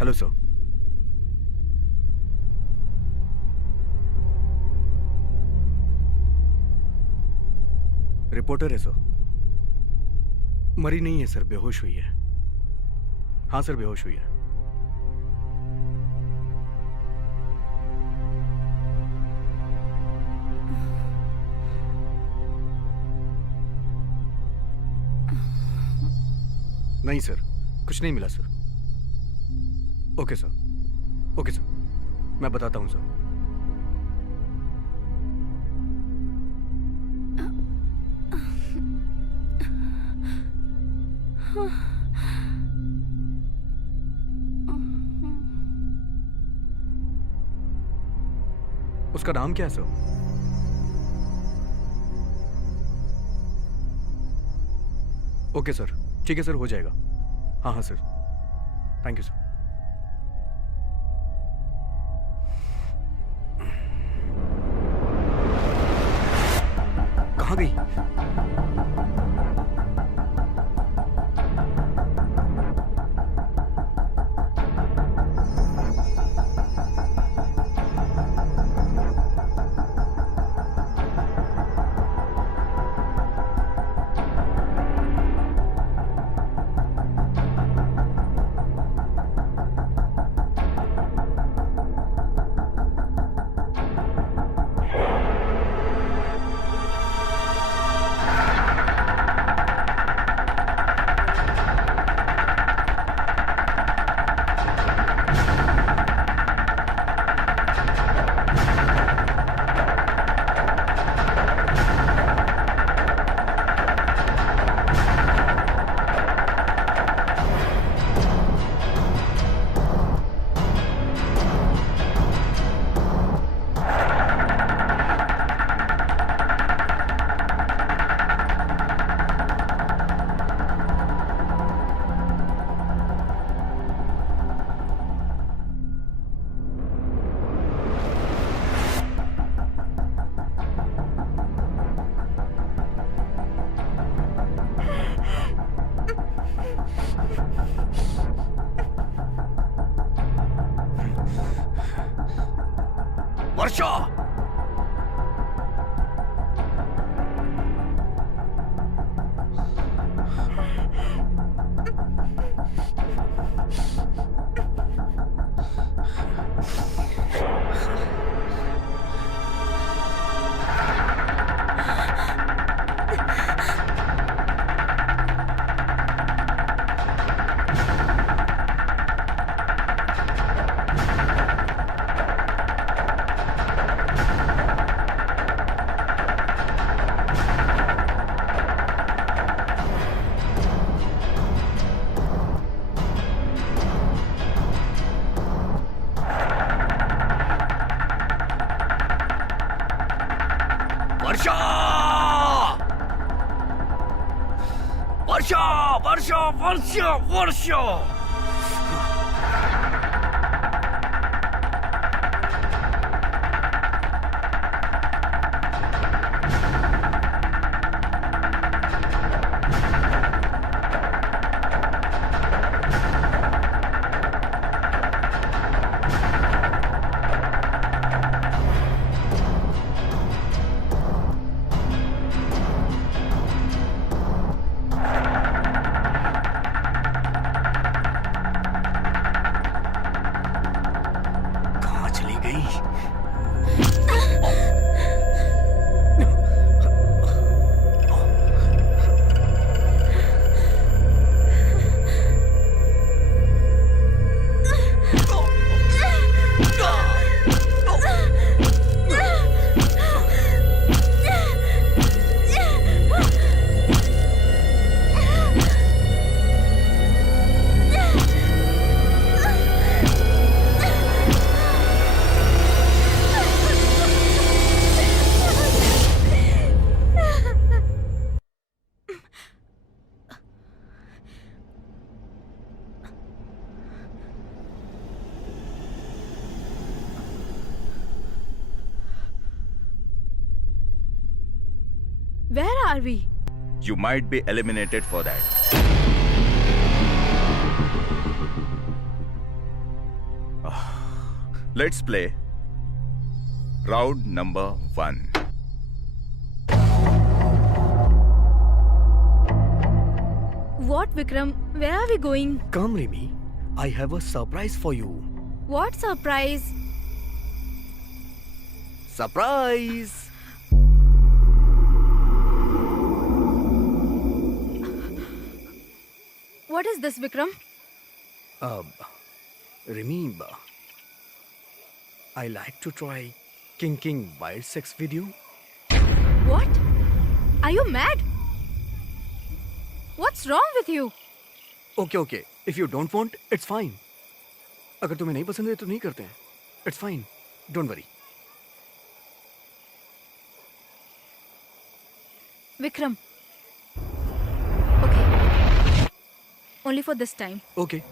Hello sir. Reporter है sir. मरी नहीं है सर, बेहोश हुई है। हाँ सर, बेहोश हुई है। नहीं सर, कुछ नहीं मिला sir. Okay sir, okay sir, मैं बताता हूं सर। उसका नाम क्या है सर? ओके सर, ठीक है सर, हो जाएगा। हाँ हाँ सर, थैंक यू सर। कहाँ गई? वर्षा! वर्षा! वर्षा! वर्षा! वर्षा! वर्षा! Where are we? You might be eliminated for that. Let's play round number 1. What, Vikram? Where are we going? Come, Remy. I have a surprise for you. What surprise? Surprise! What is this, Vikram? Remy, I like to try kinking wild sex with you. What? Are you mad? What's wrong with you? Okay. If you don't want, it's fine. अगर तुम्हें नहीं पसंद है तो नहीं करते हैं. It's fine. Don't worry. Vikram. Okay. Only for this time. Okay.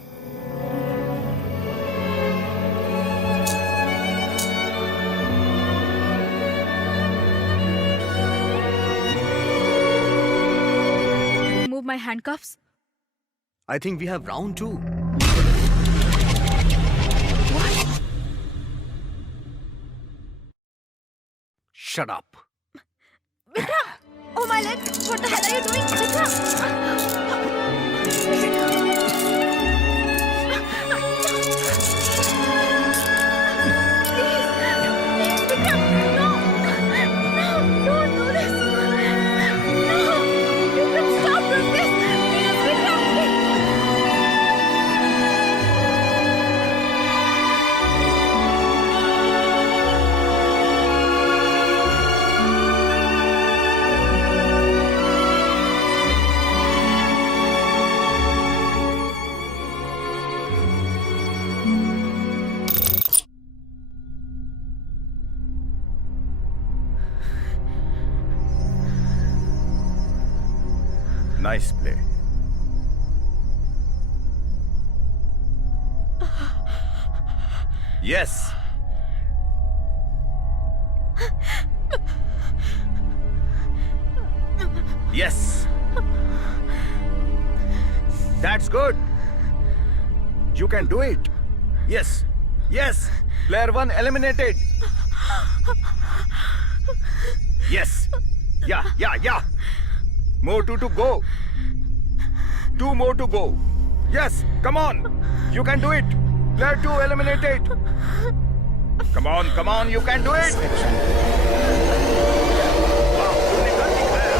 Remove my handcuffs. I think we have round 2. What? Shut up. Vikram! Oh my leg! What the hell are you doing? Vikram! Please, Vikram! No! No! Don't do this! No! Vikram, stop doing this! Please, Vikram! Nice play. Yes. Yes. That's good. You can do it. Yes. Yes. Player 1 eliminated. Yes. Yeah. More 2 to go. 2 more to go. Yes, come on. You can do it. Player 2 eliminated. Come on, you can do it. Wow, तुमने कर दिखाया.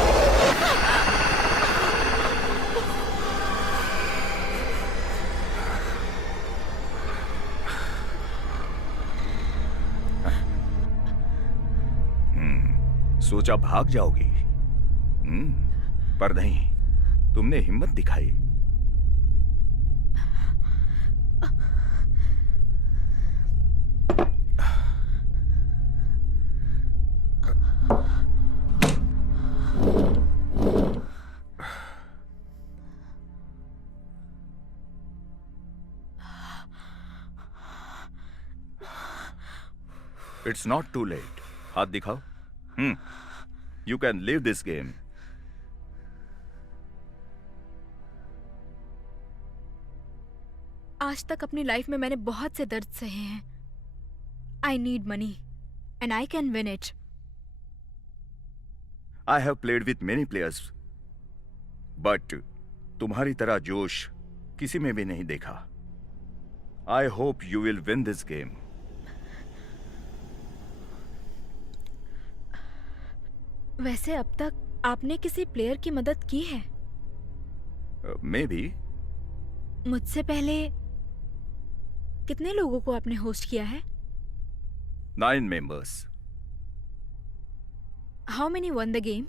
सोचा भाग जाओगी. पर नहीं, तुमने हिम्मत दिखाई. It's not too late. हाथ दिखाओ. You can leave this game. आज तक अपनी लाइफ में मैंने बहुत से दर्द सहे हैं. I need money and I can win it. I have played with many players, but तुम्हारी तरह जोश किसी में भी नहीं देखा. I hope you will win this game. वैसे अब तक आपने किसी प्लेयर की मदद की है? Maybe. मुझसे पहले कितने लोगों को आपने होस्ट किया है? 9 members. How many won the game?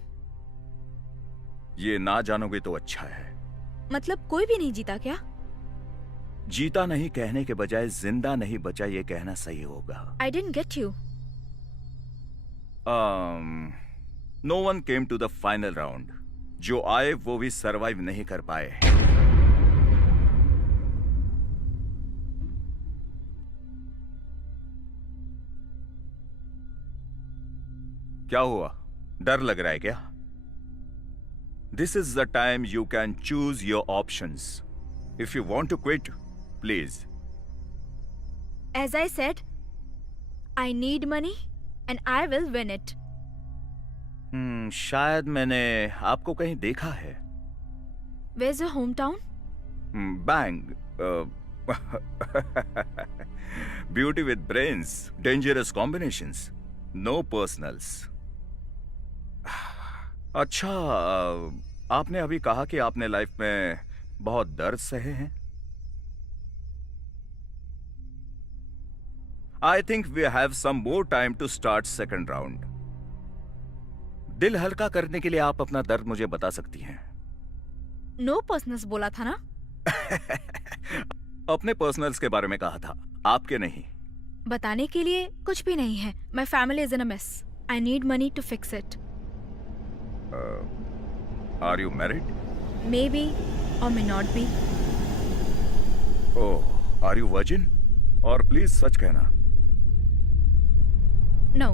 ये ना जानोगे तो अच्छा है. मतलब कोई भी नहीं जीता क्या? जीता नहीं कहने के बजाय जिंदा नहीं बचा ये कहना सही होगा. I didn't get you. No one came to the final round. जो आए वो भी सरवाइव नहीं कर पाए. क्या हुआ? डर लग रहा है क्या? This is the time you can choose your options. If you want to quit, please. As I said, I need money and I will win it. शायद मैंने आपको कहीं देखा है. Where's your hometown? Bang. Beauty with brains. Dangerous combinations. No personals. अच्छा, आपने अभी कहा कि आपने लाइफ में बहुत दर्द सहे हैं. I think we have some more time to start second round. दिल हल्का करने के लिए आप अपना दर्द मुझे बता सकती हैं. No personals बोला था ना? अपने पर्सनल्स के बारे में कहा था, आपके नहीं. बताने के लिए कुछ भी नहीं है. My family is in a mess. I need money to fix it. Are you married? Maybe or may not be. Oh, are you virgin? और प्लीज सच कहना. No.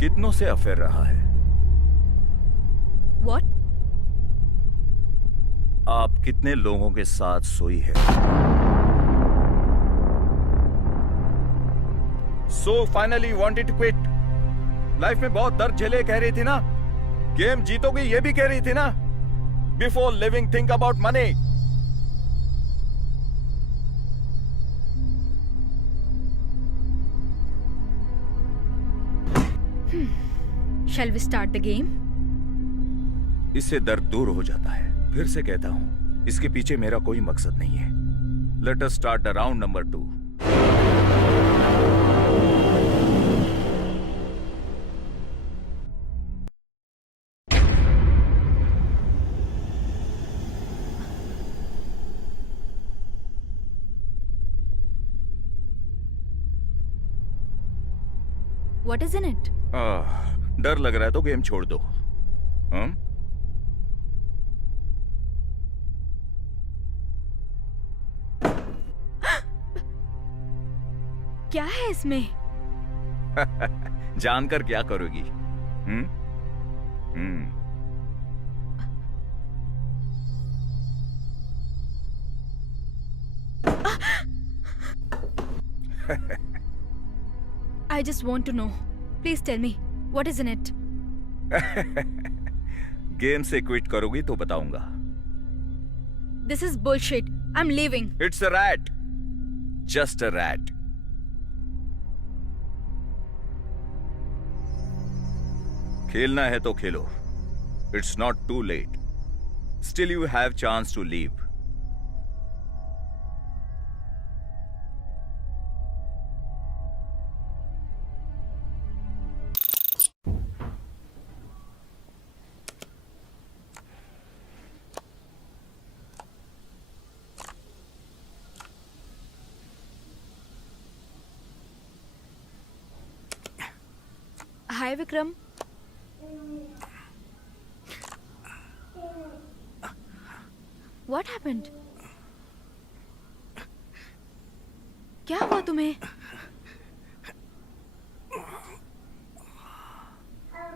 कितनों से अफेयर रहा है? What? आप कितने लोगों के साथ सोई है? So finally you wanted to quit. Life में बहुत दर्द झेले कह रही थी ना? गेम जीतोगे ये भी कह रही थी ना? Before living, think about money. Shall we start the game? इससे दर्द दूर हो जाता है. फिर से कहता हूं, इसके पीछे मेरा कोई मकसद नहीं है. Let us start the round number 2. What is in it? डर लग रहा है तो गेम छोड़ दो. क्या है इसमें? जानकर क्या करोगी? I just want to know. Please tell me, what is in it? Game से क्विट करोगी तो बताऊंगा. This is bullshit. I'm leaving. It's a rat. Just a rat. खेलना है तो खेलो. It's not too late. Still you have chance to leave. Hi, Vikram. What happened? क्या हुआ तुम्हें?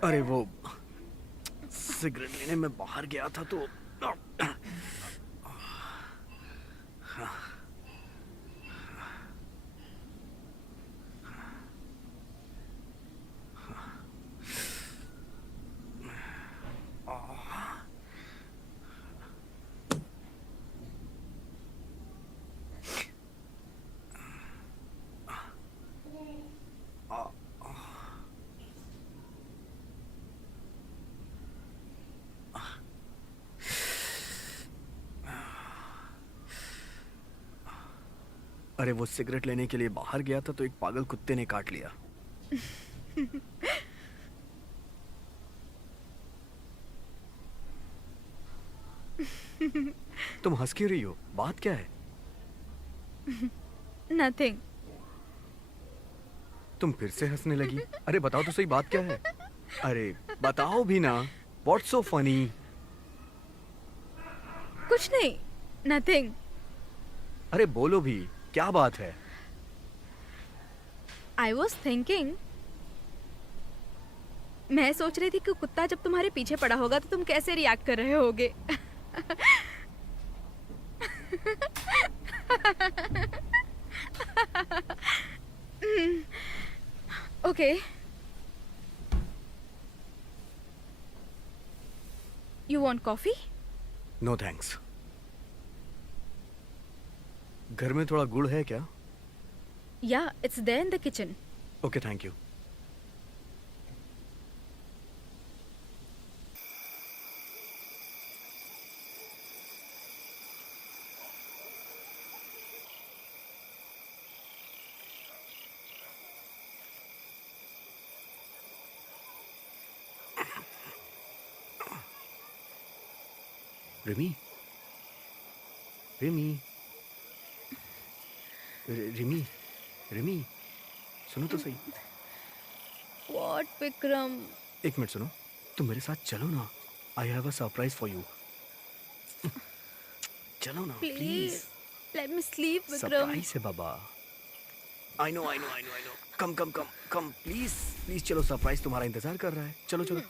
अरे वो सिगरेट लेने में बाहर गया था तो अरे वो सिगरेट लेने के लिए बाहर गया था तो एक पागल कुत्ते ने काट लिया. तुम हंस क्यों रही हो? बात क्या है? Nothing. तुम फिर से हंसने लगी. अरे बताओ तो सही, बात क्या है? अरे बताओ भी ना. What's so funny? कुछ नहीं. Nothing. अरे बोलो भी, क्या बात है? I was thinking. मैं सोच रही थी कि कुत्ता जब तुम्हारे पीछे पड़ा होगा तो तुम कैसे रिएक्ट कर रहे होगे. Okay. You want coffee? No thanks. घर में थोड़ा गुड़ है क्या? Yeah, it's there in the kitchen. Okay, thank you. Rimi, Rimi, Rimi, Rimi, सुनो तो सही. What, Vikram? एक मिनट सुनो. तुम मेरे साथ चलो ना. I have a surprise for you. चलो ना Please. Please. Let me sleep, Vikram. Surprise है बाबा. I know I know I know I know. Come come come come please please. चलो, सरप्राइज तुम्हारा इंतजार कर रहा है. चलो चलो.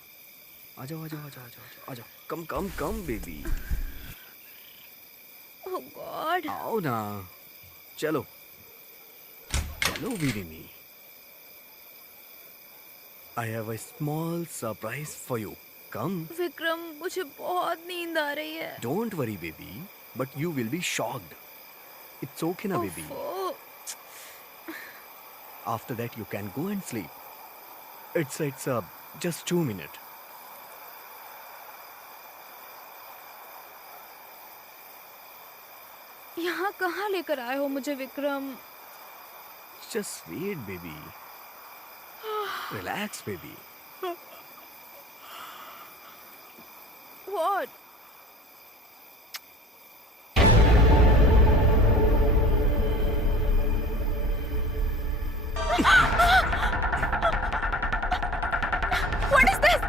आ जाओ आ जाओ आ जाओ आ जाओ आ जाओ. Come come come baby. Oh God. आओ ना. चलो चलो वीरिमी. I have a small surprise for you. Come. Vikram, मुझे बहुत नींद आ रही है. Don't worry baby, but you will be shocked. It's okay ना बेबी. ओफो. After that you can go and sleep. It's just 2 minutes. यहाँ कहाँ लेकर आए हो मुझे, Vikram? Just wait, baby. Relax, baby. What? What is this?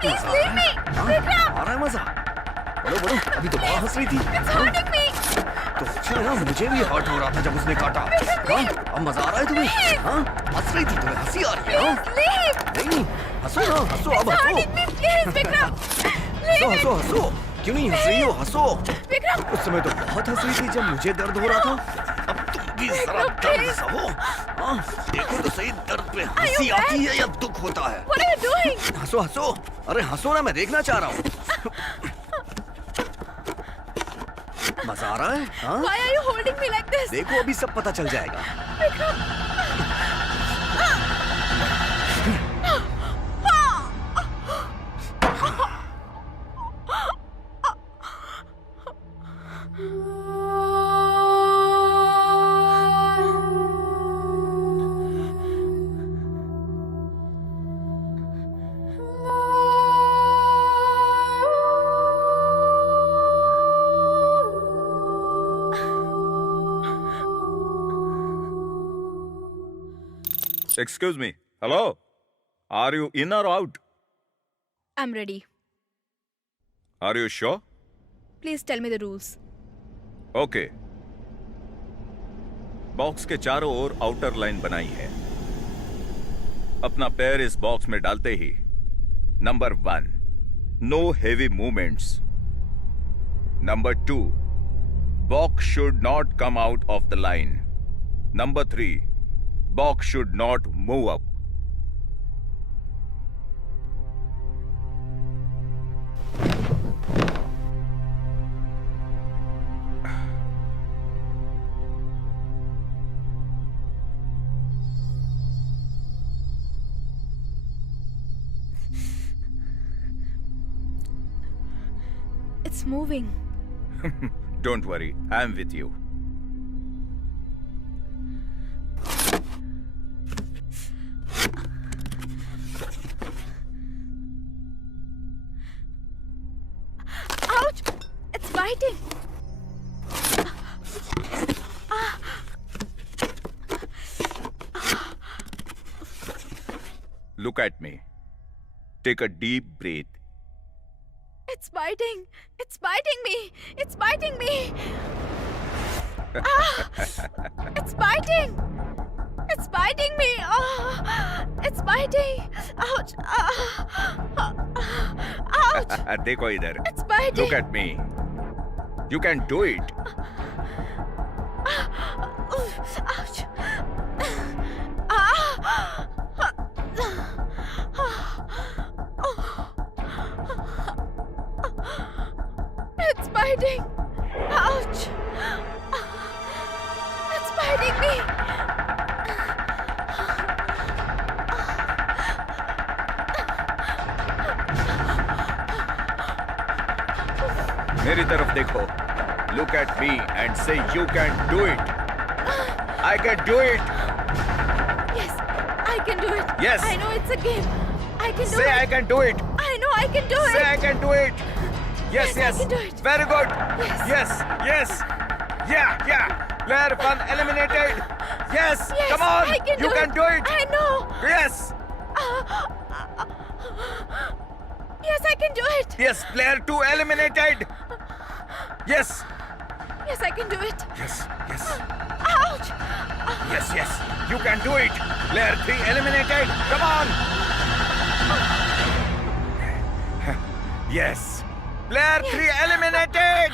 Please leave me, Vikram. आ रहा है मजा. बड़ो बड़ो, अभी तो बहुत हंस रही थी. It's hurting me. तो अच्छा है ना, मुझे भी हर्ट हो रहा था जब उसने काटा. हाँ, अब मजा आ रहा है तुम्हें? हाँ, हंस रही थी, तुम्हें हंसी आ रही है? हाँ? Please leave. नहीं, हंसो ना, हंसो, अब It's हंसो. hurting me. Please, Vikram. हंसो Leave हंसो it. हंसो. क्यों नहीं हंस रही हो? हंसो. Vikram. उस समय तो बहुत हंस रही थी जब मुझे दर्द हो रहा था. अब तुम भी जरा दर्द सहो. हाँ, देखो तो सही, दर्द पे हंसी आती है या दुख होता है? What are you doing? हंसो हंसो. अरे हंसो ना, मैं देखना चाह रहा हूँ. मजा आ रहा है? हाँ? Why are you holding me like this? देखो, अभी सब पता चल जाएगा. Excuse me. Hello? Are you in or out? I'm ready. Are you sure? Please tell me the rules. Okay. Box के चारों ओर आउटर लाइन बनाई है. अपना पैर इस बॉक्स में डालते ही number 1, no heavy movements. Number 2, box should not come out of the line. Number 3, box should not move up. It's moving. Don't worry, I am with you. Ouch! It's biting. Look at me. Take a deep breath. It's biting. It's biting me. It's biting me. It's biting. It's biting me. It's biting. Ouch. Ouch. देखो इधर. It's biting. Look at me. You can do it. Ouch. biting. Ouch. It's biting me. मेरी तरफ देखो. Look at me and say you can do it. I can do it. Yes, I can do it. Yes. I know it's a game. I can do Say it. I can do it. I know I can do Say it. I can do it. Yes, Yes, I yes. can do it. Very good. Yes. Yes, yes. Yeah, yeah. Player 1 eliminated. Yes. Yes, Come on. I can You do can it. do it. I know. Yes. Yes, I can do it. Yes. Player 2 eliminated. Yes. Yes, I can do it. Yes. Yes. Ouch. Yes, yes. You can do it. Player 3 eliminated. Come on. Yes. Player 3 eliminated.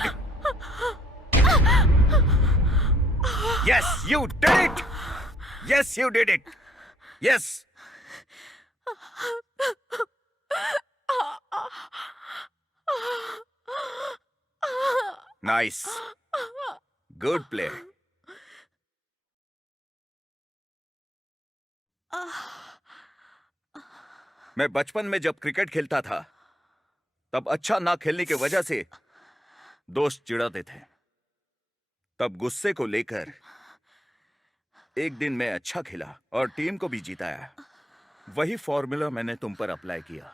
Yes, you did it. Yes, you did it. Yes. Nice. Good play. मैं बचपन में जब cricket खेलता था तब अच्छा ना खेलने की वजह से दोस्त चिढ़ाते थे. तब गुस्से को लेकर एक दिन मैं अच्छा खेला और टीम को भी जिताया. वही फॉर्मूला मैंने तुम पर अप्लाई किया.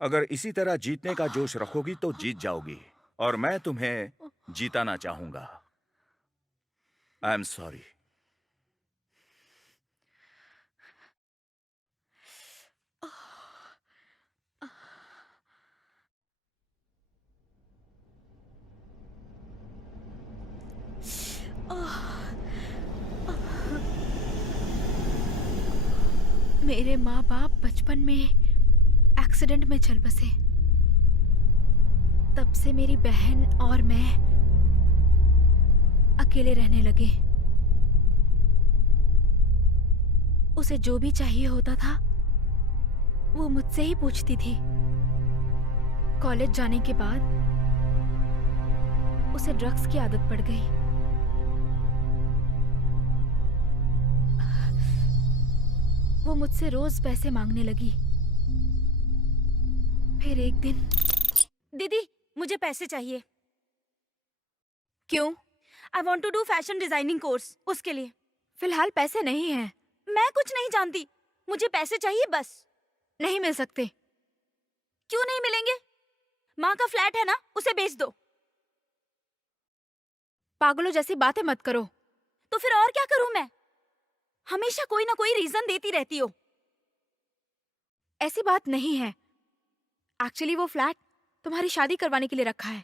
अगर इसी तरह जीतने का जोश रखोगी तो जीत जाओगी और मैं तुम्हें जीताना चाहूंगा. I am sorry. मेरे माँ बाप बचपन में एक्सीडेंट में चल बसे. तब से मेरी बहन और मैं अकेले रहने लगे. उसे जो भी चाहिए होता था वो मुझसे ही पूछती थी. कॉलेज जाने के बाद उसे ड्रग्स की आदत पड़ गई. वो मुझसे रोज पैसे मांगने लगी. फिर एक दिन, दीदी मुझे पैसे चाहिए. क्यों? I want to do fashion designing course. उसके लिए फिलहाल पैसे नहीं हैं. मैं कुछ नहीं जानती. मुझे पैसे चाहिए बस. नहीं मिल सकते. क्यों नहीं मिलेंगे? माँ का फ्लैट है ना, उसे बेच दो. पागलों जैसी बातें मत करो. तो फिर और क्या करूं मैं? हमेशा कोई ना कोई रीजन देती रहती हो. ऐसी बात नहीं है. एक्चुअली वो फ्लैट तुम्हारी शादी करवाने के लिए रखा है.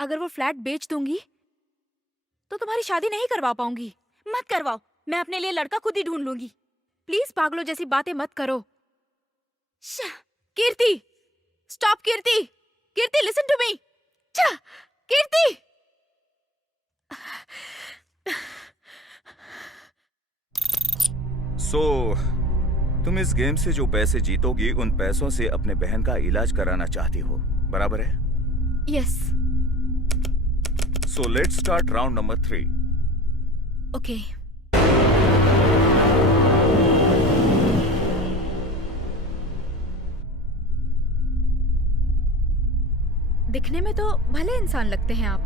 अगर वो फ्लैट बेच दूंगी तो तुम्हारी शादी नहीं करवा पाऊंगी. मत करवाओ. मैं अपने लिए लड़का खुद ही ढूंढ लूंगी. प्लीज पागलों जैसी बातें मत करो. श्श, Kirti, stop. Kirti, Kirti, listen to me. Kirti. तुम इस गेम से जो पैसे जीतोगी उन पैसों से अपने बहन का इलाज कराना चाहती हो, बराबर है? Yes. So let's start round number 3. Okay. दिखने में तो भले इंसान लगते हैं आप,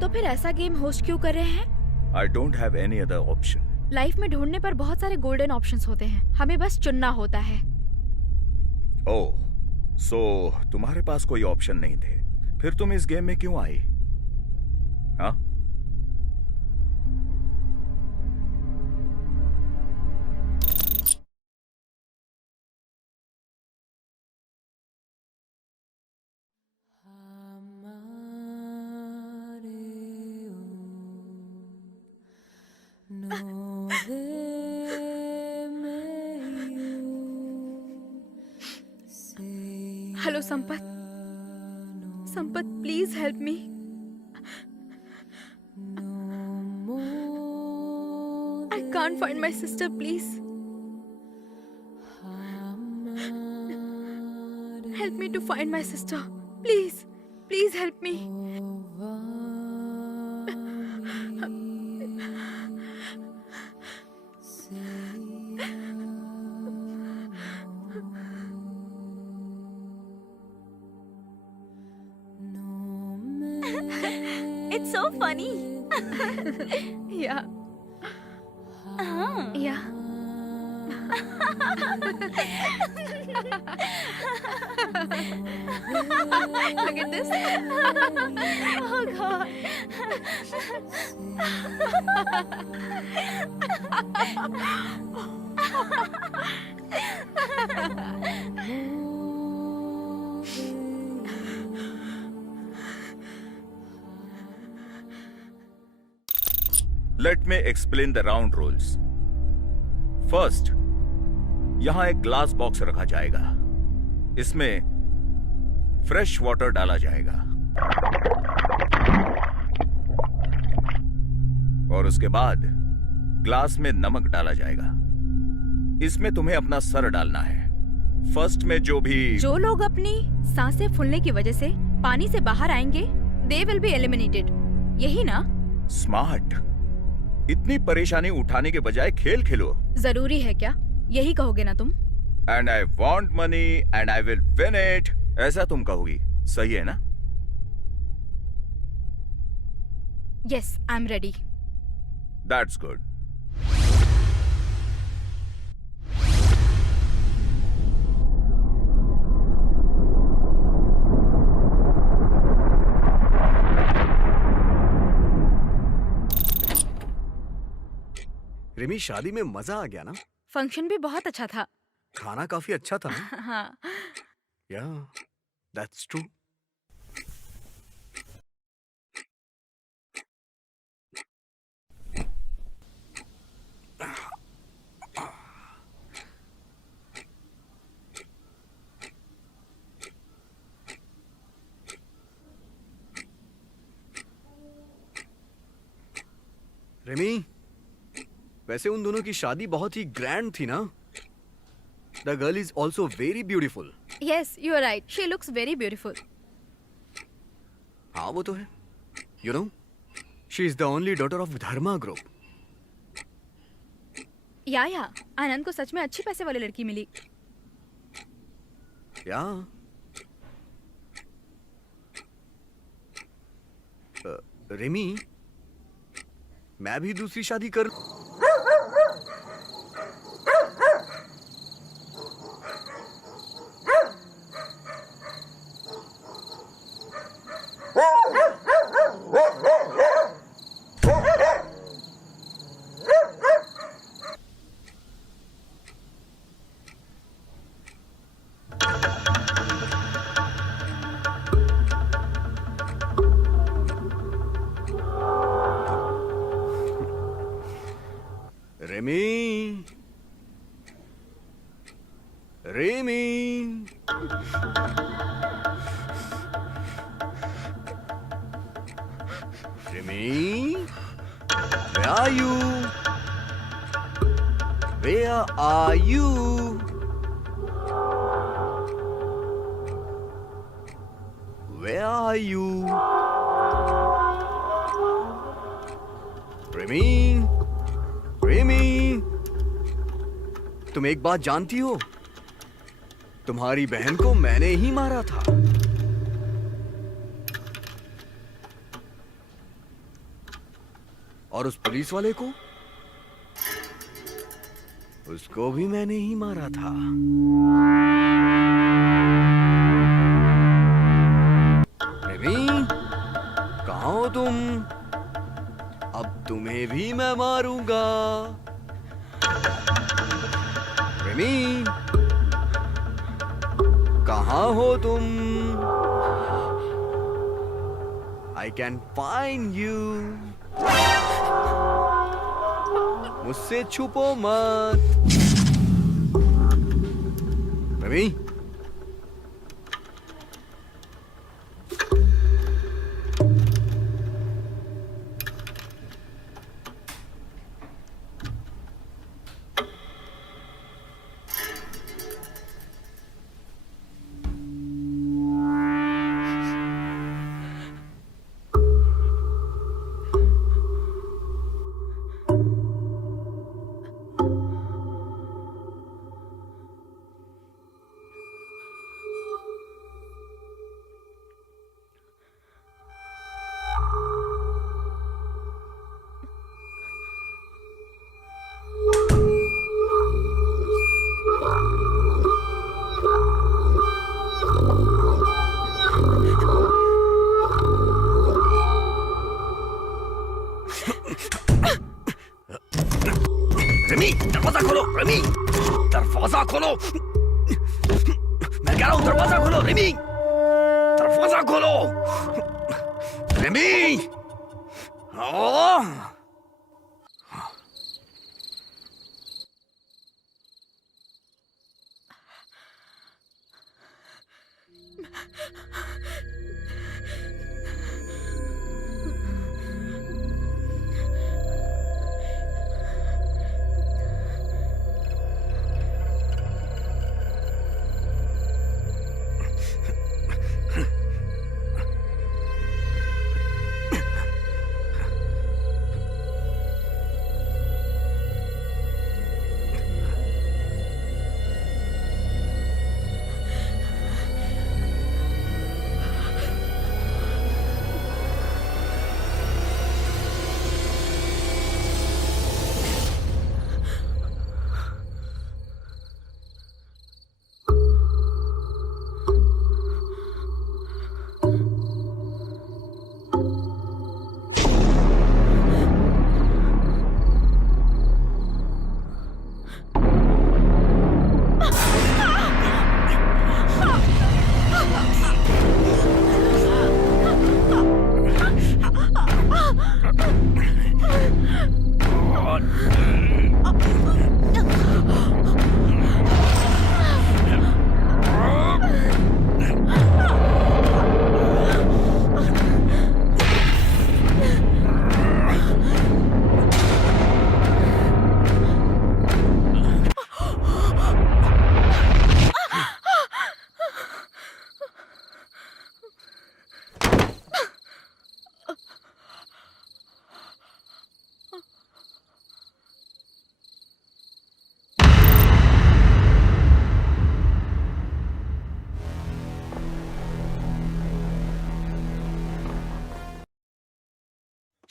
तो फिर ऐसा गेम होस्ट क्यों कर रहे हैं? I don't have any other option. Life में ढूंढने पर बहुत सारे गोल्डन ऑप्शंस होते हैं. हमें बस चुनना होता है. ओह, सो तुम्हारे पास कोई ऑप्शन नहीं थे. फिर तुम इस गेम में क्यों आई? हाँ? Hello Sampat. Sampat, please help me. I can't find my sister. Please Help me to find my sister. Please, please help me. It's so funny. Yeah, हाँ. yeah. Look at this. Oh God. Let me explain the round rules. First, यहां एक glass box रखा जाएगा. इसमें fresh water डाला जाएगा और उसके बाद ग्लास में नमक डाला जाएगा. इसमें तुम्हें अपना सर डालना है. फर्स्ट में जो लोग अपनी सांसें फूलने की वजह से पानी से बाहर आएंगे, they will be eliminated. यही ना? स्मार्ट. इतनी परेशानी उठाने के बजाय खेल खेलो. जरूरी है क्या? यही कहोगे ना तुम? And I want money and I will win it. ऐसा तुम कहोगी. सही है ना? Yes, I'm ready. That's good. Rimi, शादी में मजा आ गया ना? फंक्शन भी बहुत अच्छा था. खाना काफी अच्छा था ना? हाँ. या, दैट्स ट्रू. रिमी, वैसे उन दोनों की शादी बहुत ही ग्रैंड थी ना? The girl is also very beautiful. Yes, you are right. She looks very beautiful. हाँ, वो तो है. You know, she is the only daughter of Dharma group. या आनंद को सच में अच्छी पैसे वाली लड़की मिली. या, रिमी, मैं भी दूसरी शादी कर. Remy. Remy. Remy. Where are you? Where are you? Where are you? Remy. Remy, तुम एक बात जानती हो? तुम्हारी बहन को मैंने ही मारा था. और उस पुलिस वाले को, उसको भी मैंने ही मारा था. रेमी, कहाँ हो तुम? अब तुम्हें भी मैं मारूंगा. रेमी, कहाँ हो तुम? I can find you. मुझसे छुपो मत. रेमी, दरवाजा खोलो रिमी, दरवाजा खोलो। मैं कह रहा हूँ दरवाजा खोलो रिमी, दरवाजा खोलो रिमी। ओह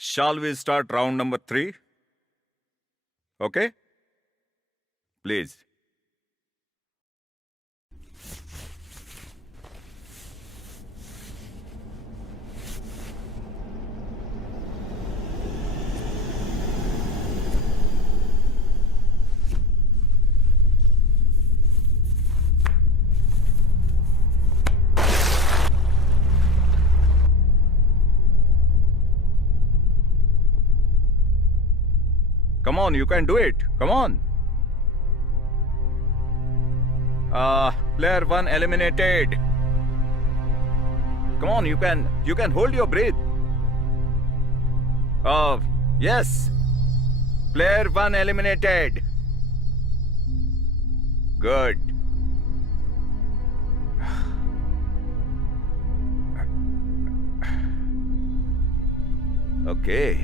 Shall we start round number 3? Okay? Please. Come on, you can do it. Come on. Player 1 eliminated. Come on, you can hold your breath. Yes. Player 1 eliminated. Good. Okay.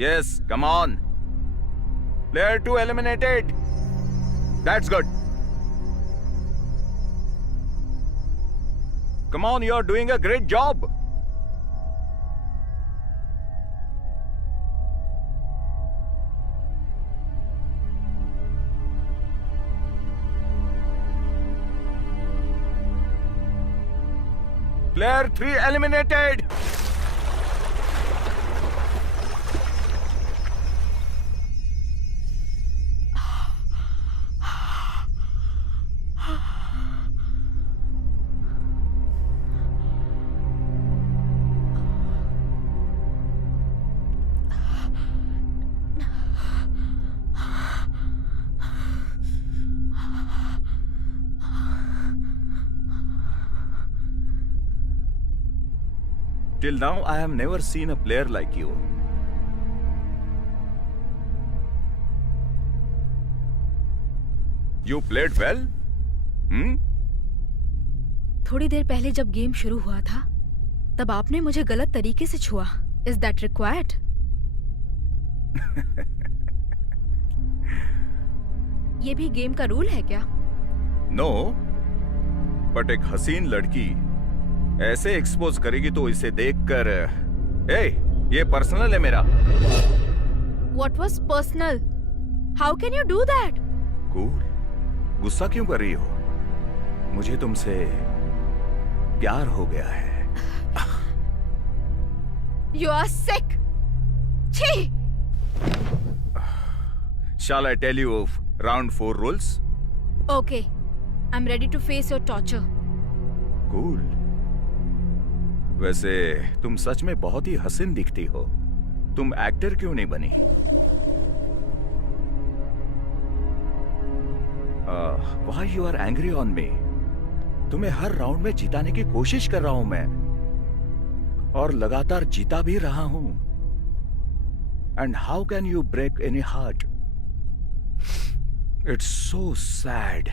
Yes, come on. Player 2 eliminated. That's good. Come on, you're doing a great job. Player 3 eliminated. Till now, I have never seen a player like you. You played well? थोड़ी देर पहले जब game शुरू हुआ था तब आपने मुझे गलत तरीके से छुआ. Is that required? ये भी गेम का रूल है क्या? No, but एक हसीन लड़की ऐसे एक्सपोज करेगी तो इसे देखकर ये पर्सनल है मेरा. What was personal? How can you do that? Cool. गुस्सा क्यों कर रही हो? मुझे तुमसे प्यार हो गया है. You are sick. छी! Shall I tell you of round 4 rules? Okay, I'm ready to face your torture. Cool. वैसे तुम सच में बहुत ही हसीन दिखती हो. तुम एक्टर क्यों नहीं बनी? Why you are angry on me? तुम्हें हर राउंड में जिताने की कोशिश कर रहा हूं मैं, और लगातार जीता भी रहा हूं. And how can you break any heart? It's so sad.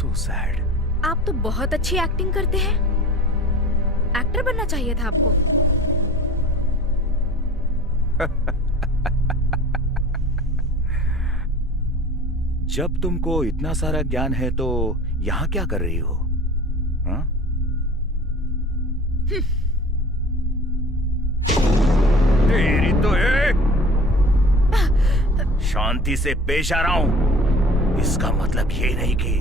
So sad. आप तो बहुत अच्छी एक्टिंग करते हैं. एक्टर बनना चाहिए था आपको. जब तुमको इतना सारा ज्ञान है तो यहां क्या कर रही हो? हाँ? तेरी तो है. शांति से पेश आ रहा हूं. इसका मतलब ये नहीं कि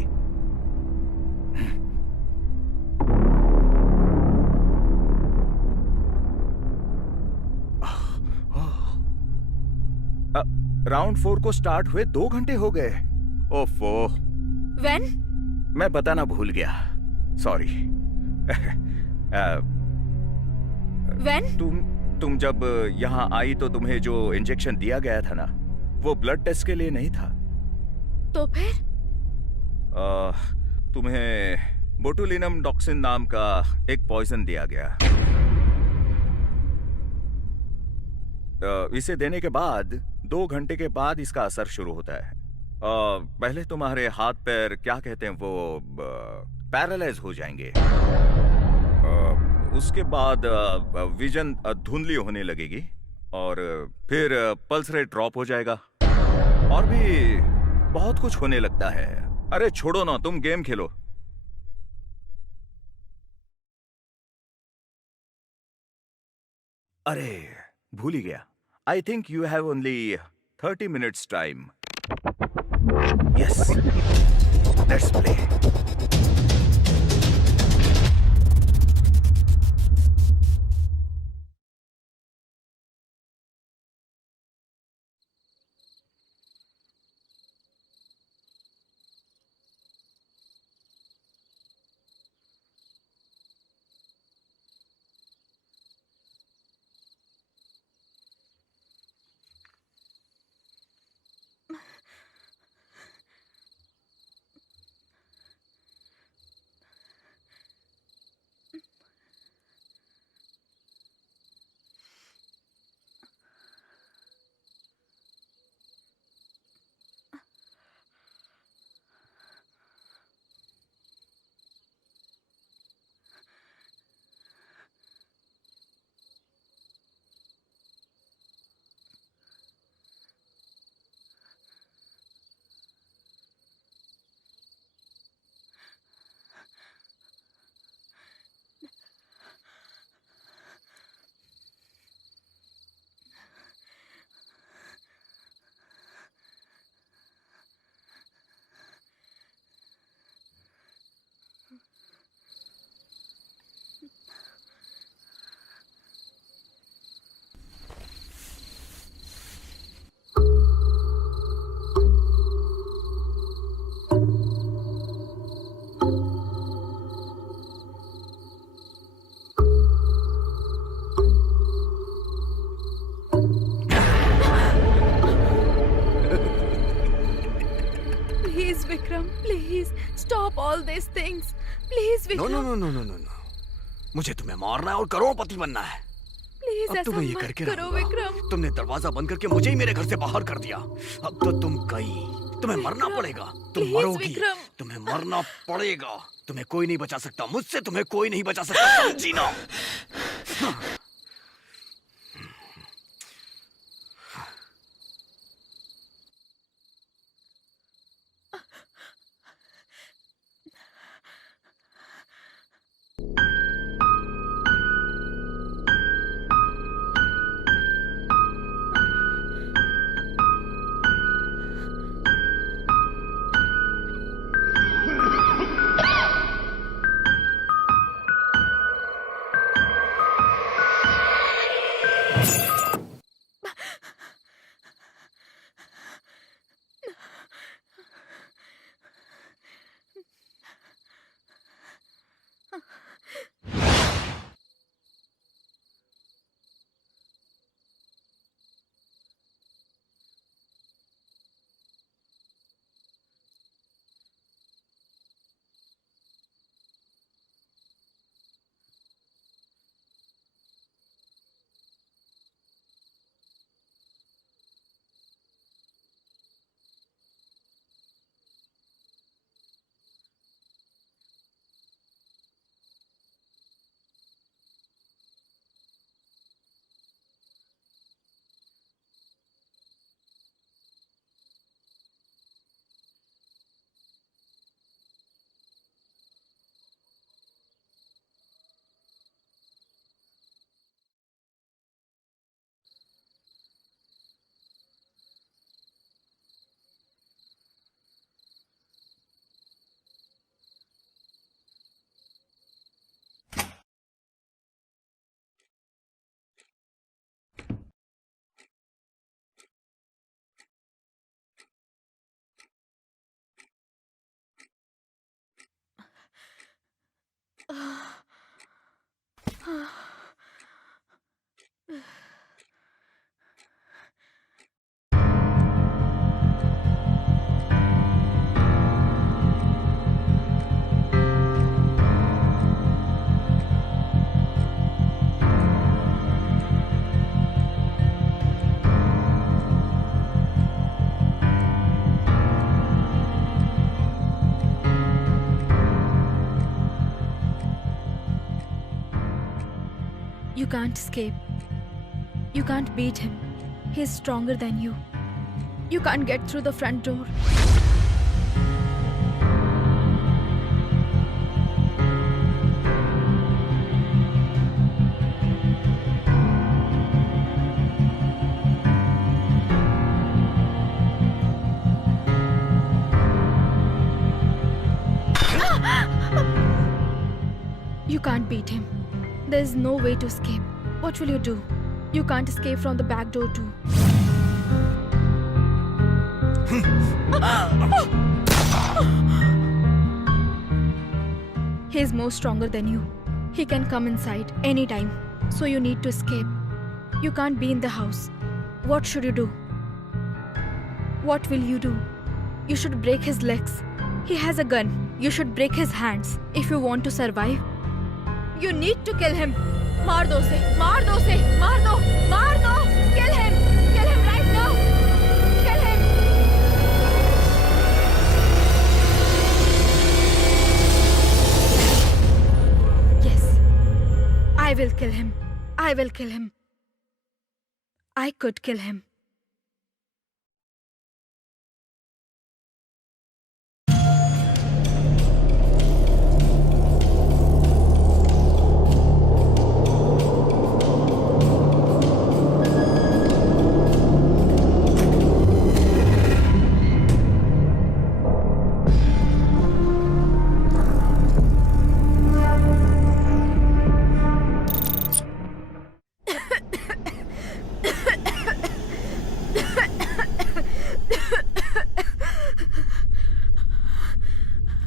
राउंड 4 को स्टार्ट हुए 2 घंटे हो गए. ओफो. When? मैं बताना भूल गया. सॉरी. When? तुम जब यहाँ आई तो तुम्हें जो इंजेक्शन दिया गया था ना, वो ब्लड टेस्ट के लिए नहीं था. तो फिर? तुम्हें बोटुलिनम टॉक्सिन नाम का एक पॉइजन दिया गया. इसे देने के बाद 2 घंटे के बाद इसका असर शुरू होता है. पहले तुम्हारे हाथ पैर क्या कहते हैं वो पैरालाइज हो जाएंगे. उसके बाद विजन धुंधली होने लगेगी और फिर पल्स रेट ड्रॉप हो जाएगा और भी बहुत कुछ होने लगता है. अरे छोड़ो ना, तुम गेम खेलो. अरे भूल ही गया. I think you have only 30 minutes time. Yes. Let's play. Vikram, please stop all these things. Please, no Vikram. No no no no no no. मुझे तुम्हें मारना है और करोड़पति बनना है. Please, अब ऐसा तुम्हें ये मत करके करो, रहूंगा. विक्रम. तुमने दरवाजा बंद करके मुझे ही मेरे घर से बाहर कर दिया. अब तो तुम गई. तुम्हें मरना विक्रम, पड़ेगा. तुम please, मरोगी. विक्रम. तुम्हें मरना पड़ेगा. तुम्हें कोई नहीं बचा सकता. मुझसे तुम्हें कोई नहीं बचा सकता. समझी ना? You can't escape. You can't beat him. He's stronger than you. You can't get through the front door. You can't beat him. There's no way to escape. What will you do? You can't escape from the back door too. He's more stronger than you. He can come inside anytime. So you need to escape. You can't be in the house. What should you do? What will you do? You should break his legs. He has a gun. You should break his hands. If you want to survive, you need to kill him. मार दो उसे, मार दो उसे, मार दो, मार दो. Kill him right now. Kill him. Yes, I will kill him. I will kill him. I could kill him.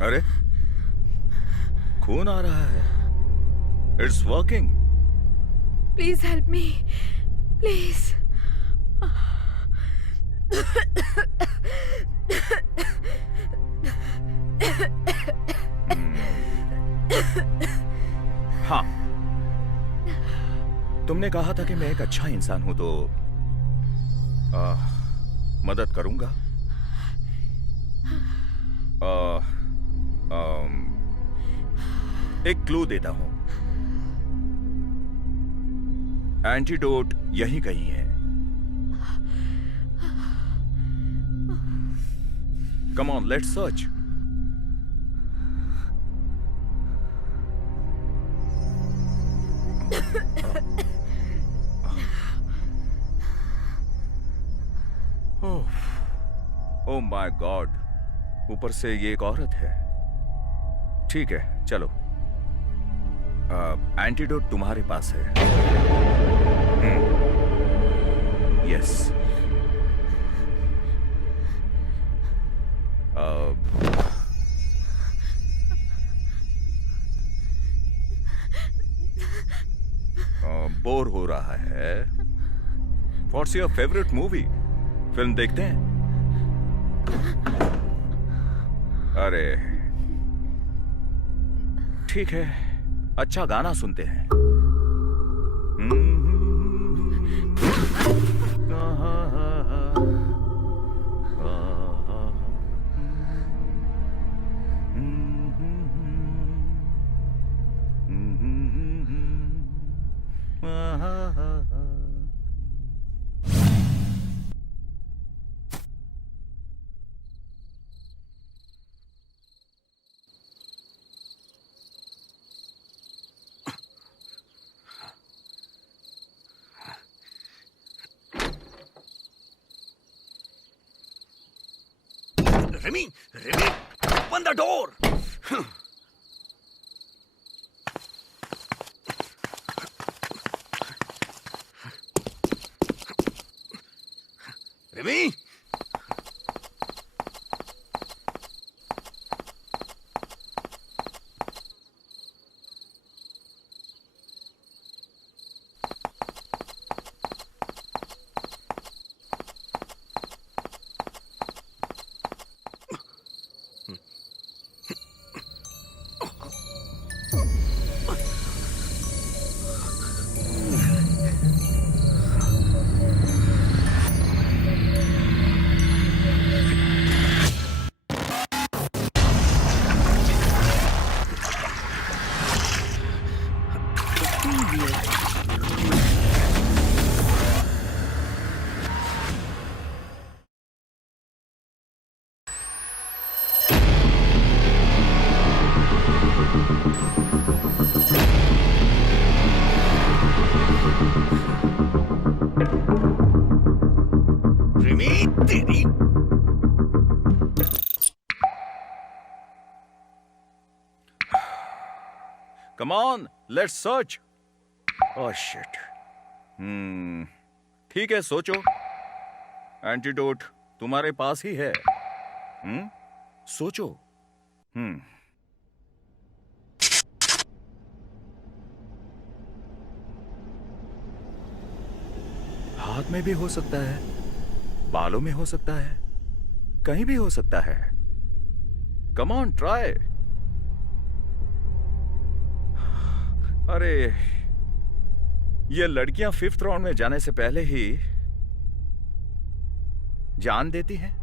अरे खून आ रहा है. It's working. Please help me. Please. हाँ, तुमने कहा था कि मैं एक अच्छा इंसान हूं तो मदद करूंगा. एक क्लू देता हूं. एंटीडोट यहीं कहीं है. Come on, let's search. Oh my God, ऊपर से ये एक औरत है. ठीक है, चलो. एंटीडोट तुम्हारे पास है. यस. बोर हो रहा है. What's your favourite movie? Film देखते हैं. अरे ठीक है, अच्छा गाना सुनते हैं. Remy, open the door. Remy. Come on, let's search. Oh shit. ठीक है, सोचो। एंटीडोट तुम्हारे पास ही है। सोचो। हाथ में भी हो सकता है, बालों में हो सकता है, कहीं भी हो सकता है। Come on, try. अरे, ये लड़कियां 5th राउंड में जाने से पहले ही जान देती हैं।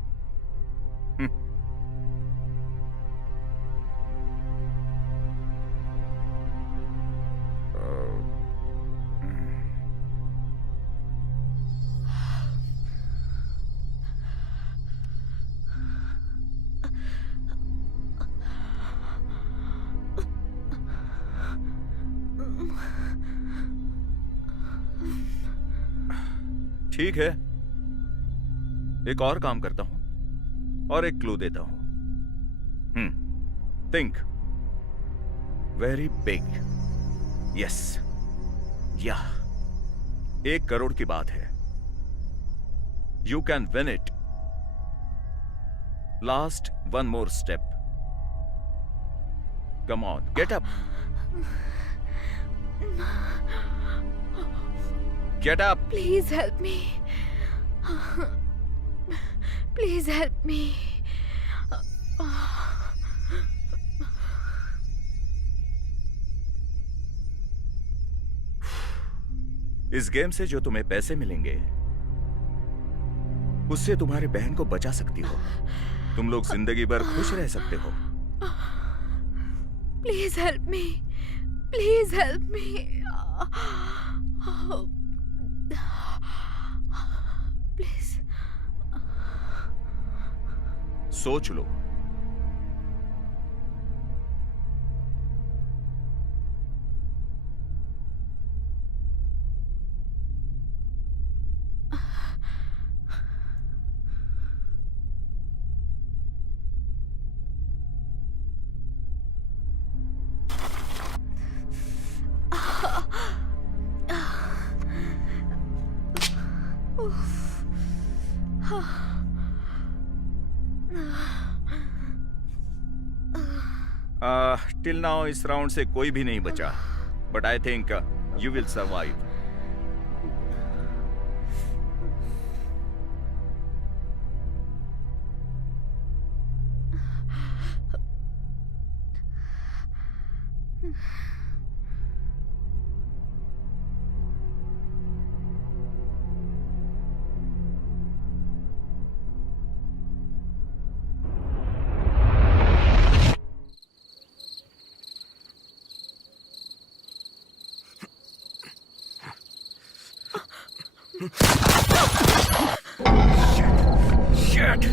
ठीक है, एक और काम करता हूं और एक क्लू देता हूं। Think very big. यस, या 1 करोड़ की बात है। You can win it. Last one more step. Come on, get up. Get up. Please help me. Please help me. इस गेम से जो तुम्हें पैसे मिलेंगे उससे तुम्हारी बहन को बचा सकती हो। तुम लोग जिंदगी भर खुश रह सकते हो। Please help me. Please help me. Please. सोच लो। टिल नाउ इस राउंड से कोई भी नहीं बचा, but I think you will survive. Shit!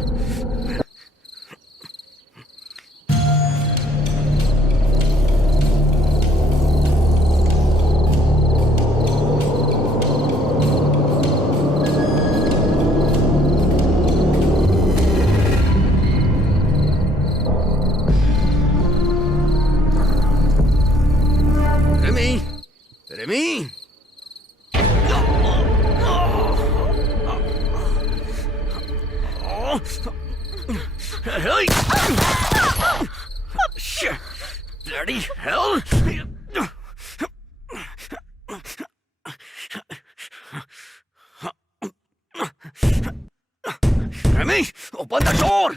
Remy! Remy! Hey! Shit! Bloody hell! Remy, open the door!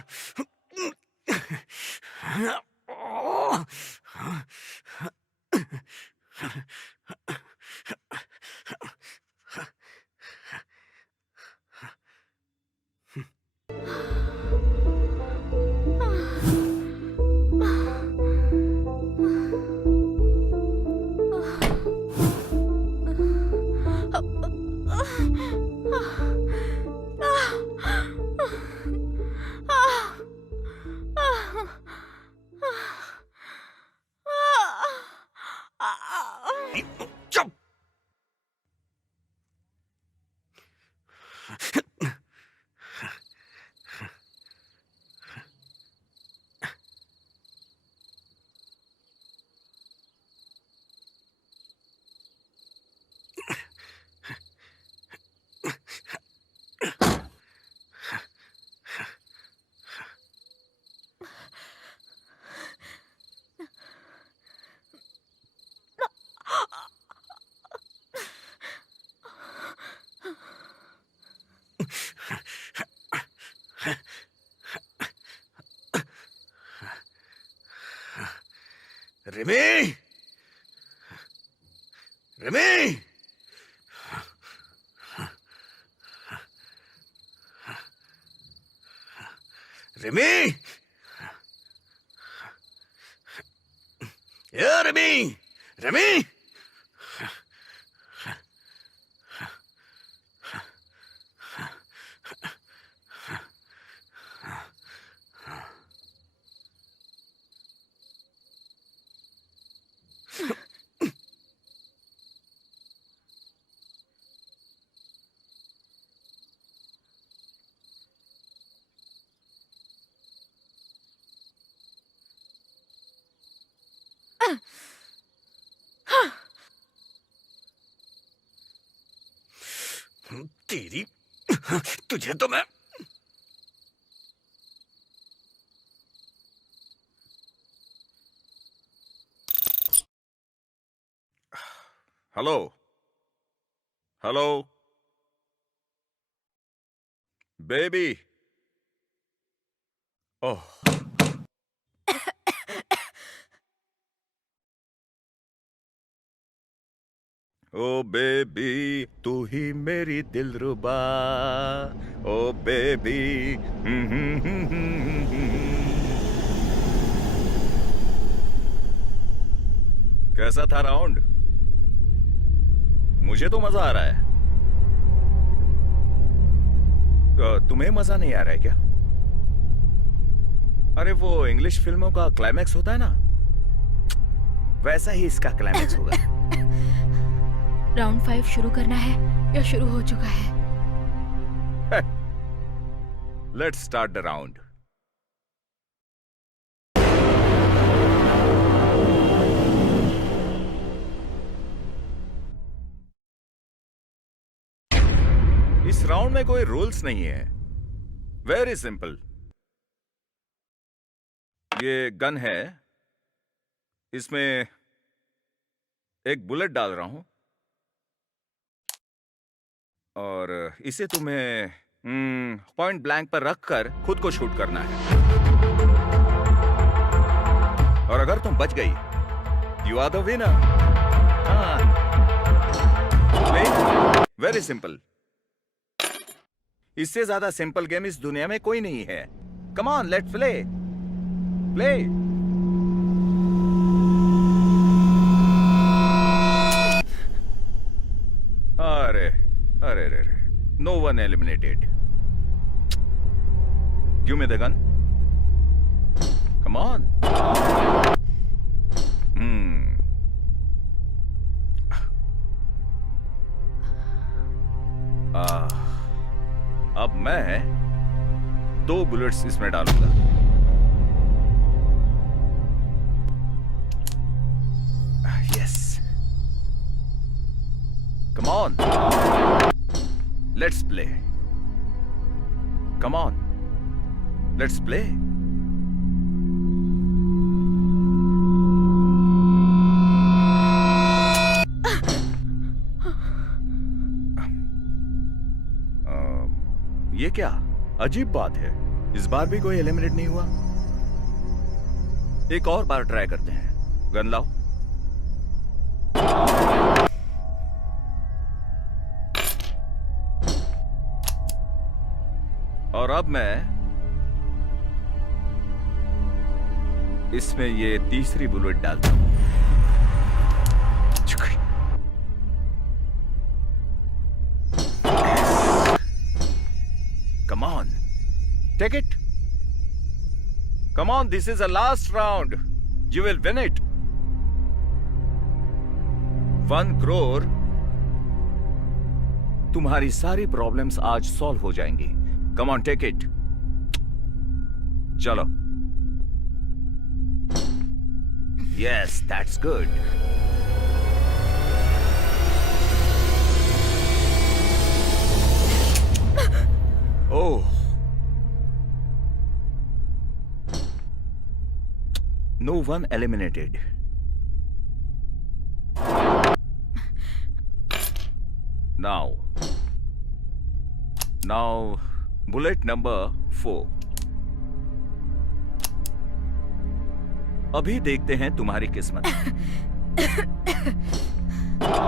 Jump! Rimi, Rimi, Rimi, ए रिमी, रिमी, तेरी, तुझे तो मैं hello, hello, baby. Oh, oh baby, तू ही मेरी दिलरुबा। ओ बेबी। कैसा था राउंड? मुझे तो मजा आ रहा है। तुम्हें मजा नहीं आ रहा है क्या? अरे वो इंग्लिश फिल्मों का क्लाइमैक्स होता है ना, वैसा ही इसका क्लाइमैक्स होगा। राउंड 5 शुरू करना है या शुरू हो चुका है? Let's start the round. इस राउंड में कोई रूल्स नहीं है, वेरी सिंपल। ये गन है, इसमें एक बुलेट डाल रहा हूं और इसे तुम्हें पॉइंट ब्लैंक पर रखकर खुद को शूट करना है। और अगर तुम बच गई, you are the winner. Very simple. इससे ज्यादा सिंपल गेम इस दुनिया में कोई नहीं है। Come on, let's play. Play. अरे अरे अरे, no one eliminated. Give me the gun. Come on. अब मैं 2 बुलेट्स इसमें डालूंगा। Yes, come on, let's play. Come on, let's play. ये क्या अजीब बात है, इस बार भी कोई एलिमिनेट नहीं हुआ। एक और बार ट्राई करते हैं। गन लाओ। और अब मैं इसमें ये तीसरी बुलेट डालता हूं। Come on, take it. Come on, this is the last round. You will win it. 1 crore. तुम्हारी सारी प्रॉब्लम्स आज सॉल्व हो जाएंगी। Come on, take it. चलो। Yes, that's good. Oh. No one eliminated. Now, bullet number 4. अभी देखते हैं तुम्हारी किस्मत।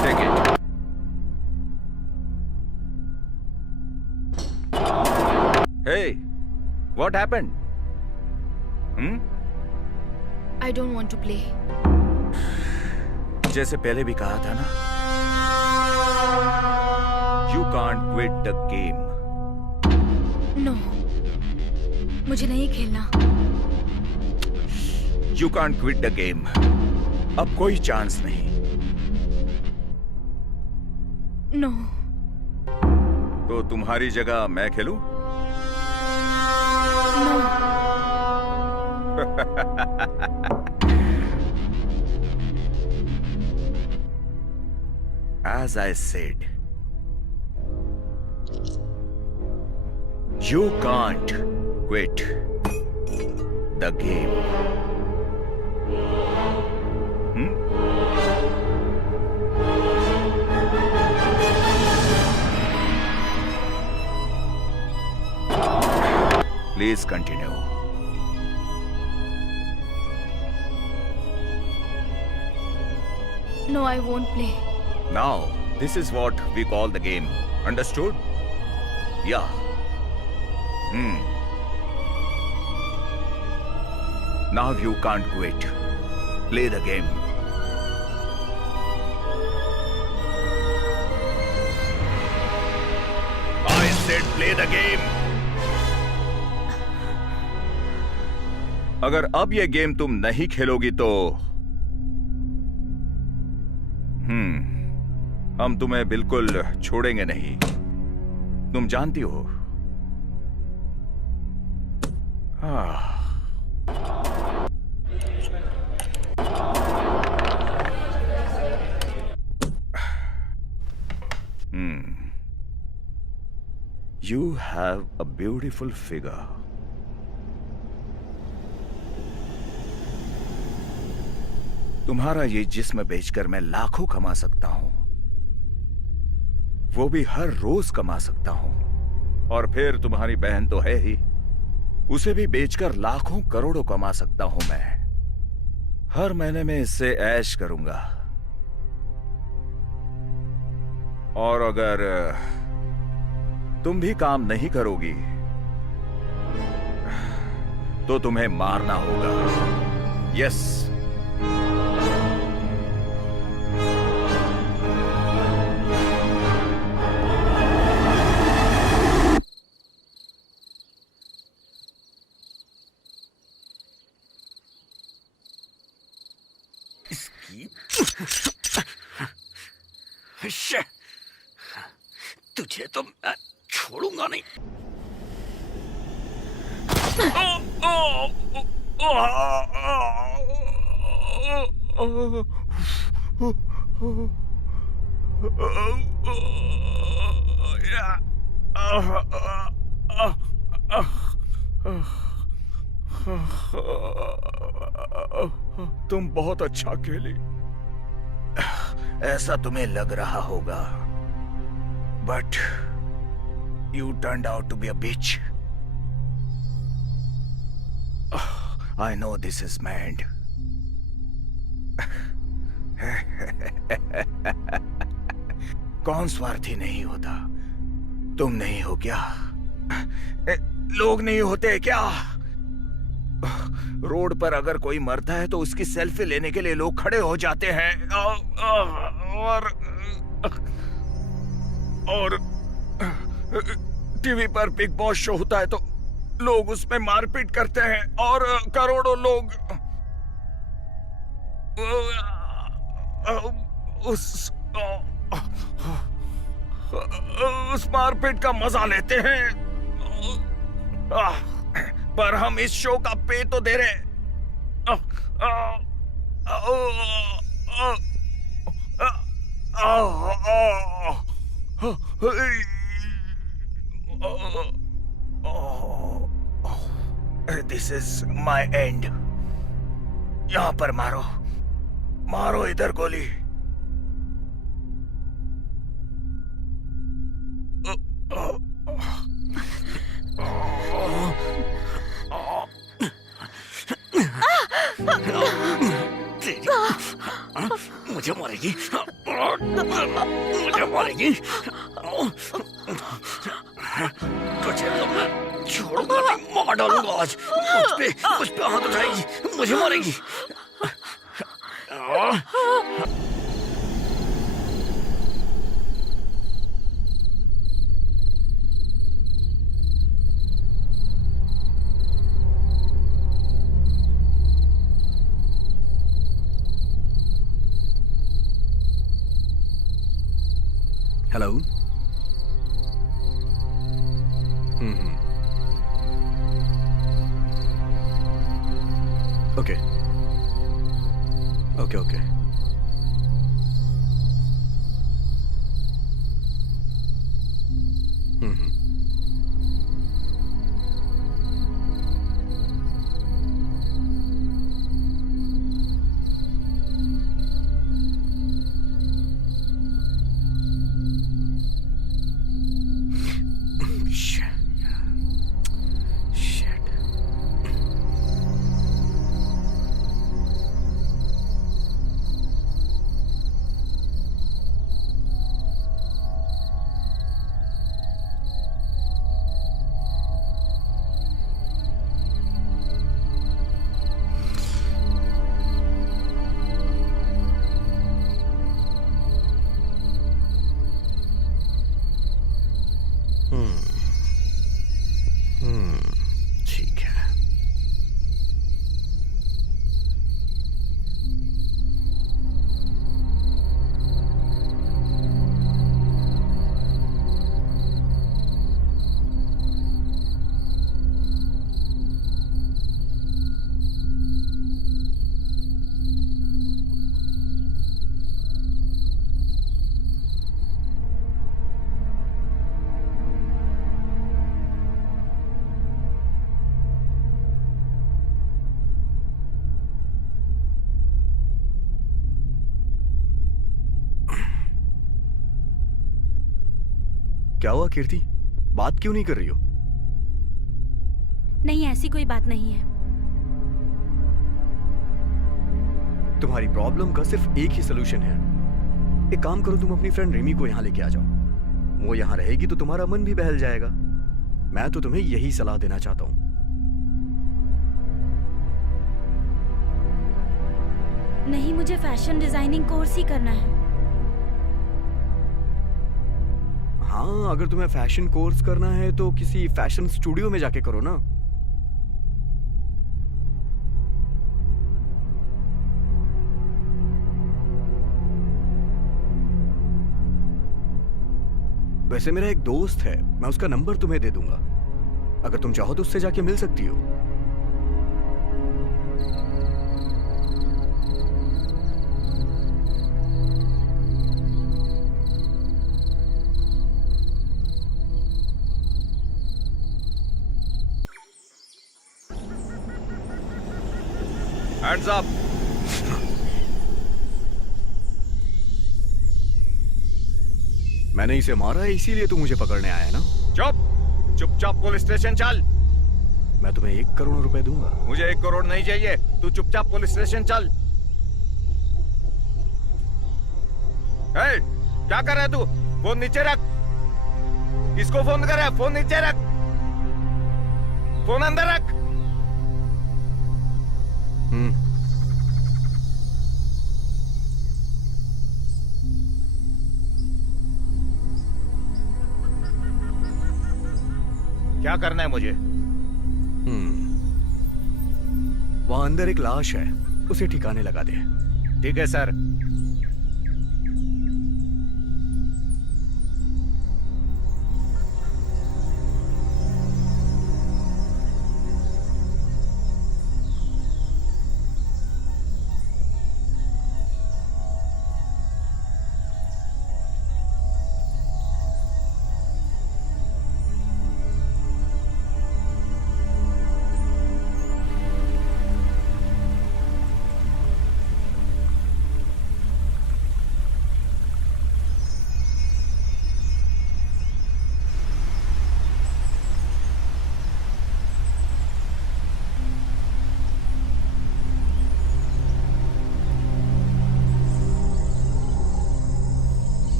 Take it. Hey, what happened? I don't want to play. जैसे पहले भी कहा था ना, You can't quit the game. No. मुझे नहीं खेलना. You can't quit the game. अब कोई चांस नहीं. No. तो तुम्हारी जगह मैं खेलूं? No. As I said, you can't quit the game. Please continue. No, I won't play. Now, this is what we call the game. Understood? Yeah. Now you can't quit. Play the game. I said play the game. अगर अब ये game तुम नहीं खेलोगी तो हम तुम्हें बिल्कुल छोड़ेंगे नहीं. तुम जानती हो. You have a beautiful figure. तुम्हारा ये जिस्म बेचकर मैं लाखों कमा सकता हूं. वो भी हर रोज कमा सकता हूं. और फिर तुम्हारी बहन तो है ही. उसे भी बेचकर लाखों करोड़ों कमा सकता हूं मैं. हर महीने में इससे ऐश करूंगा. और अगर तुम भी काम नहीं करोगी तो तुम्हें मारना होगा. यस. तुझे तो मैं छोड़ूंगा नहीं. तुम बहुत अच्छा खेली. ऐसा तुम्हें लग रहा होगा. But you turned out to be a bitch. I know this is mad. कौन स्वार्थी नहीं होता? तुम नहीं हो क्या? लोग नहीं होते क्या? रोड पर अगर कोई मरता है तो उसकी सेल्फी लेने के लिए लोग खड़े हो जाते हैं. और टीवी पर बिग बॉस शो होता है तो लोग उसमें मारपीट करते हैं और करोड़ों लोग उस मारपीट का मजा लेते हैं. पर हम इस शो का पे तो दे रहे. This is my end. यहाँ पर मारो. मारो इधर गोली. मुझे मारेगी, मुझे मारेगी। तुझे तो मैं छोड़ूंगा नहीं, मार डालूंगा आज। मुझ पे हाथ उठाएगी, मुझे मारेगी। हेलो। Okay okay okay. ठीक है। क्या हुआ कीर्ति, बात क्यों नहीं कर रही हो? नहीं, ऐसी कोई बात नहीं है। तुम्हारी प्रॉब्लम का सिर्फ एक ही सलूशन है। एक काम करो, तुम अपनी फ्रेंड रिमी को यहाँ लेके आ जाओ। वो यहाँ रहेगी तो तुम्हारा मन भी बहल जाएगा। मैं तो तुम्हें यही सलाह देना चाहता हूँ। नहीं, मुझे फैशन डिजाइनिंग कोर्स ही करना है। हाँ, अगर तुम्हें फैशन कोर्स करना है तो किसी फैशन स्टूडियो में जाके करो ना। वैसे मेरा एक दोस्त है, मैं उसका नंबर तुम्हें दे दूंगा। अगर तुम चाहो तो उससे जाके मिल सकती हो। Hands up! मैंने इसे मारा है, इसीलिए तू मुझे पकड़ने आया है ना? चुपचाप पुलिस स्टेशन चल। मैं तुम्हें 1 करोड़ रुपए दूंगा। मुझे 1 करोड़ नहीं चाहिए, तू चुपचाप पुलिस स्टेशन चल। हे, क्या कर रहा है तू? फोन नीचे रख। किसको फोन कर रहा है? फोन नीचे रख। फोन अंदर रख। क्या करना है मुझे? वहां अंदर एक लाश है, उसे ठिकाने लगा दे। ठीक है सर।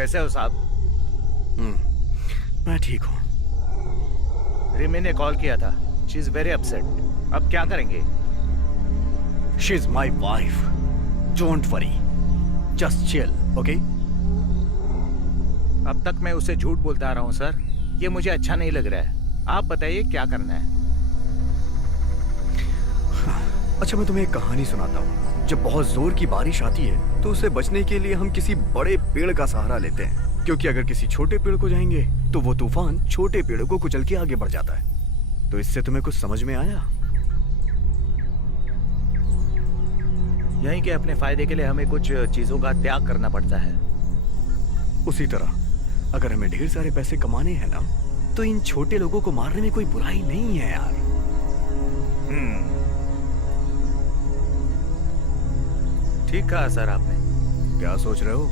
कैसे हो साहब? मैं ठीक हूँ। रिमी ने कॉल किया था। She is very upset. अब क्या करेंगे? She is my wife. Don't worry, just chill, okay? अब तक मैं उसे झूठ बोलता आ रहा हूँ सर। ये मुझे अच्छा नहीं लग रहा है। आप बताइए क्या करना है? अच्छा, मैं तुम्हें एक कहानी सुनाता हूँ। जब बहुत जोर की बारिश आती है तो उससे बचने के लिए हम किसी बड़े पेड़ का सहारा लेते हैं, क्योंकि अगर किसी छोटे पेड़ को जाएंगे तो वो तूफान छोटे पेड़ को कुचल के आगे बढ़ जाता है। तो इससे तुम्हें कुछ समझ में आया? यहीं के अपने फायदे के लिए हमें कुछ चीजों का त्याग करना पड़ता है। उसी तरह अगर हमें ढेर सारे पैसे कमाने हैं ना, तो इन छोटे लोगों को मारने में कोई बुराई नहीं है यार। ठीक कहा सर आपने। क्या सोच रहे हो?